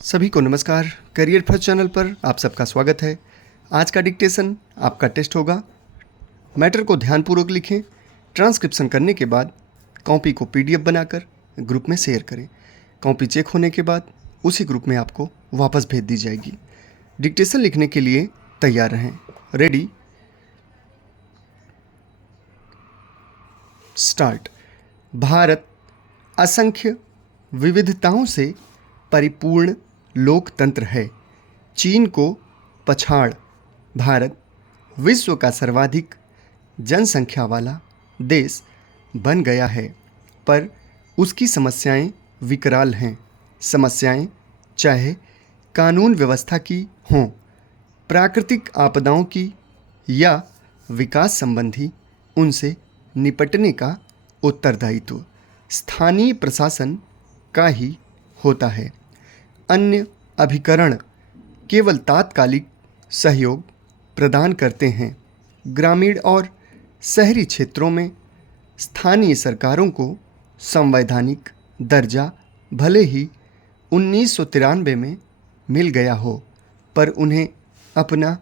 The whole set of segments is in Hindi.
सभी को नमस्कार। करियर फर्स्ट चैनल पर आप सबका स्वागत है। आज का डिक्टेशन आपका टेस्ट होगा। मैटर को ध्यानपूर्वक लिखें। ट्रांसक्रिप्शन करने के बाद कॉपी को पीडीएफ बनाकर ग्रुप में शेयर करें। कॉपी चेक होने के बाद उसी ग्रुप में आपको वापस भेज दी जाएगी। डिक्टेशन लिखने के लिए तैयार रहें। Ready, start. भारत असंख्य विविधताओं से परिपूर्ण लोकतंत्र है। चीन को पछाड़ भारत विश्व का सर्वाधिक जनसंख्या वाला देश बन गया है, पर उसकी समस्याएं विकराल हैं। समस्याएं चाहे कानून व्यवस्था की हों, प्राकृतिक आपदाओं की या विकास संबंधी, उनसे निपटने का उत्तरदायित्व स्थानीय प्रशासन का ही होता है। अन्य अभिकरण केवल तात्कालिक सहयोग प्रदान करते हैं। ग्रामीण और शहरी क्षेत्रों में स्थानीय सरकारों को संवैधानिक दर्जा भले ही 1993 में मिल गया हो, पर उन्हें अपना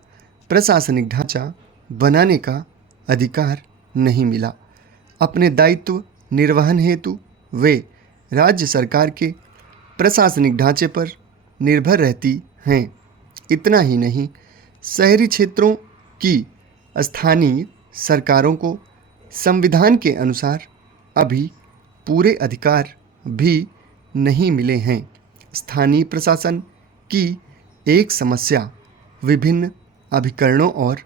प्रशासनिक ढांचा बनाने का अधिकार नहीं मिला। अपने दायित्व निर्वहन हेतु वे राज्य सरकार के प्रशासनिक ढांचे पर निर्भर रहती हैं। इतना ही नहीं, शहरी क्षेत्रों की स्थानीय सरकारों को संविधान के अनुसार अभी पूरे अधिकार भी नहीं मिले हैं। स्थानीय प्रशासन की एक समस्या विभिन्न अभिकरणों और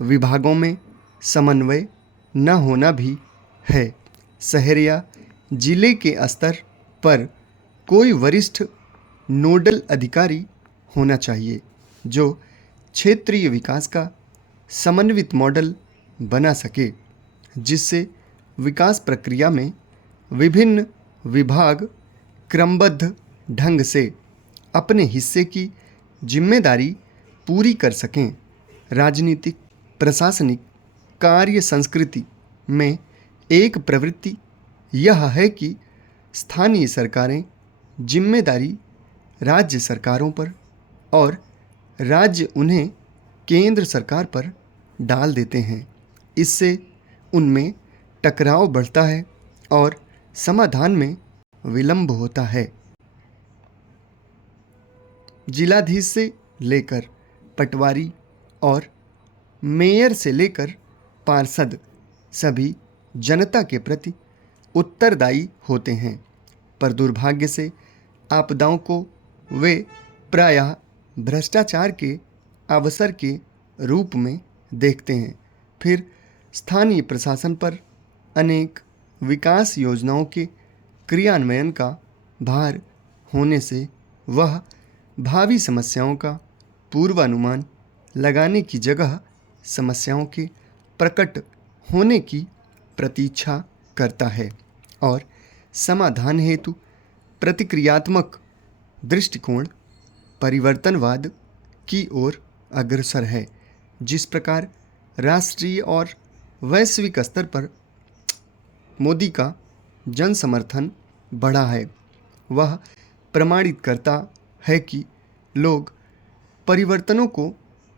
विभागों में समन्वय न होना भी है। शहर या जिले के स्तर पर कोई वरिष्ठ नोडल अधिकारी होना चाहिए जो क्षेत्रीय विकास का समन्वित मॉडल बना सके, जिससे विकास प्रक्रिया में विभिन्न विभाग क्रमबद्ध ढंग से अपने हिस्से की जिम्मेदारी पूरी कर सकें। राजनीतिक प्रशासनिक कार्य संस्कृति में एक प्रवृत्ति यह है कि स्थानीय सरकारें जिम्मेदारी राज्य सरकारों पर और राज्य उन्हें केंद्र सरकार पर डाल देते हैं। इससे उनमें टकराव बढ़ता है और समाधान में विलंब होता है। जिलाधीश से लेकर पटवारी और मेयर से लेकर पार्षद सभी जनता के प्रति उत्तरदायी होते हैं, पर दुर्भाग्य से आपदाओं को वे प्रायः भ्रष्टाचार के अवसर के रूप में देखते हैं। फिर स्थानीय प्रशासन पर अनेक विकास योजनाओं के क्रियान्वयन का भार होने से वह भावी समस्याओं का पूर्वानुमान लगाने की जगह समस्याओं के प्रकट होने की प्रतीक्षा करता है और समाधान हेतु प्रतिक्रियात्मक दृष्टिकोण परिवर्तनवाद की ओर अग्रसर है। जिस प्रकार राष्ट्रीय और वैश्विक स्तर पर मोदी का जन समर्थन बढ़ा है, वह प्रमाणित करता है कि लोग परिवर्तनों को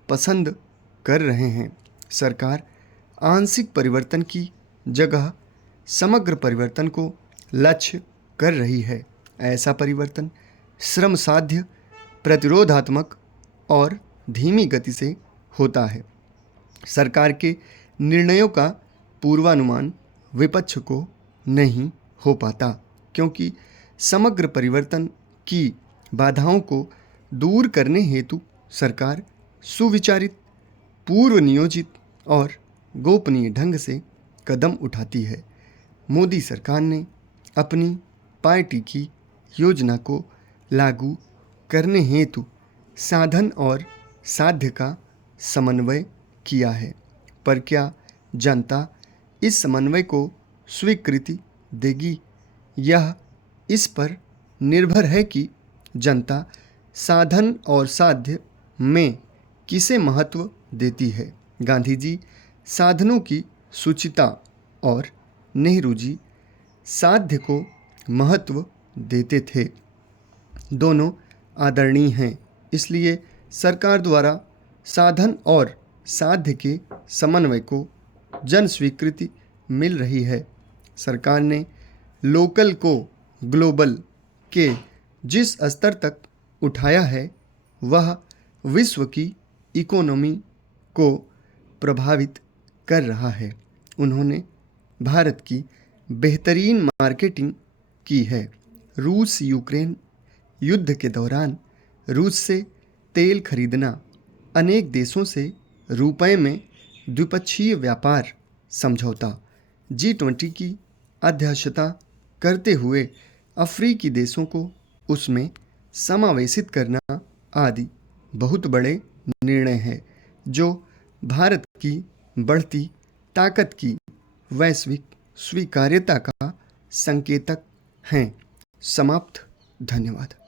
पसंद कर रहे हैं। सरकार आंशिक परिवर्तन की जगह समग्र परिवर्तन को लक्ष्य कर रही है। ऐसा परिवर्तन श्रम साध्य, प्रतिरोधात्मक और धीमी गति से होता है। सरकार के निर्णयों का पूर्वानुमान विपक्ष को नहीं हो पाता, क्योंकि समग्र परिवर्तन की बाधाओं को दूर करने हेतु सरकार सुविचारित, पूर्व नियोजित और गोपनीय ढंग से कदम उठाती है। मोदी सरकार ने अपनी पार्टी की योजना को लागू करने हेतु साधन और साध्य का समन्वय किया है, पर क्या जनता इस समन्वय को स्वीकृति देगी? यह इस पर निर्भर है कि जनता साधन और साध्य में किसे महत्व देती है। गांधी जी साधनों की सूचिता और नेहरू जी साध्य को महत्व देते थे। दोनों आदरणीय हैं। इसलिए सरकार द्वारा साधन और साध्य के समन्वय को जन स्वीकृति मिल रही है। सरकार ने लोकल को ग्लोबल के जिस स्तर तक उठाया है वह विश्व की इकोनॉमी को प्रभावित कर रहा है। उन्होंने भारत की बेहतरीन मार्केटिंग की है। रूस यूक्रेन युद्ध के दौरान रूस से तेल खरीदना, अनेक देशों से रुपए में द्विपक्षीय व्यापार समझौता, G20 की अध्यक्षता करते हुए अफ्रीकी देशों को उसमें समावेशित करना आदि बहुत बड़े निर्णय हैं जो भारत की बढ़ती ताकत की वैश्विक स्वीकार्यता का संकेतक हैं। समाप्त। धन्यवाद।